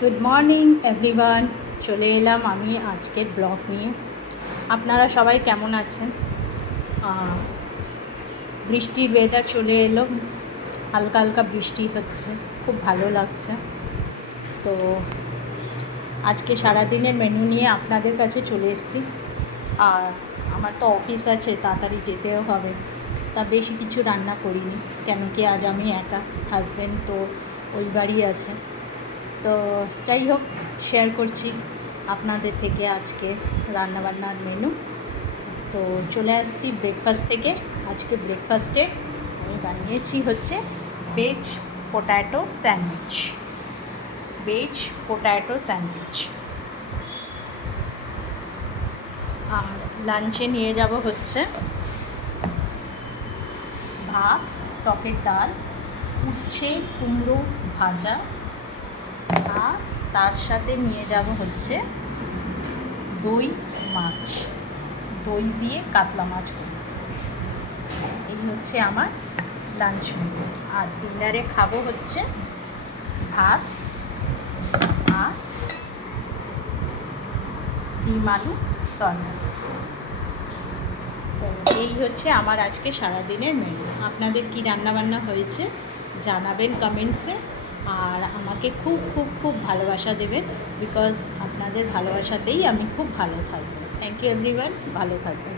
Good morning everyone, চলে এলাম আমি আজকের ব্লগ নিয়ে। আপনারা সবাই কেমন আছেন? বৃষ্টির ওয়েদার চলে এলো, হালকা হালকা বৃষ্টি হচ্ছে, খুব ভালো লাগছে। তো আজকে সারাদিনের মেনু নিয়ে আপনাদের কাছে চলে এসেছি। আর আমার তো অফিস আছে, তাড়াতাড়ি যেতেও হবে, তা বেশি কিছু রান্না করিনি, কেন কি আজ আমি একা, হাজব্যান্ড তো ওই বাড়ি আছে। তো যাই হোক, শেয়ার করছি আপনাদের থেকে আজকে রান্নাবান্নার মেনু। তো চলে আসছি ব্রেকফাস্ট থেকে। আজকে ব্রেকফাস্টে আমি বানিয়েছি হচ্ছে ভেজ পোট্যাটো স্যান্ডউইচ। আর লাঞ্চে নিয়ে যাব হচ্ছে ভাত, টকের ডাল, উচ্ছে কুমড়ো ভাজা, আর তার সাথে নিয়ে যাব হচ্ছে দই মাছ, দই দিয়ে কাতলা মাছ করেছি। এই হচ্ছে আমার লাঞ্চ মেনু। আর ডিনারে খাবো হচ্ছে ভাত আর ডিম আলু তরকারি। তো এই হচ্ছে আমার আজকে সারাদিনের মেনু। আপনাদের কি রান্নাবান্না হয়েছে জানাবেন কমেন্টসে। আর আমাকে খুব খুব খুব ভালোবাসা দেবেন, বিকজ আপনাদের ভালোবাসাতেই আমি খুব ভালো থাকবো। থ্যাংক ইউ এভরিওয়ান, ভালো থাকবেন।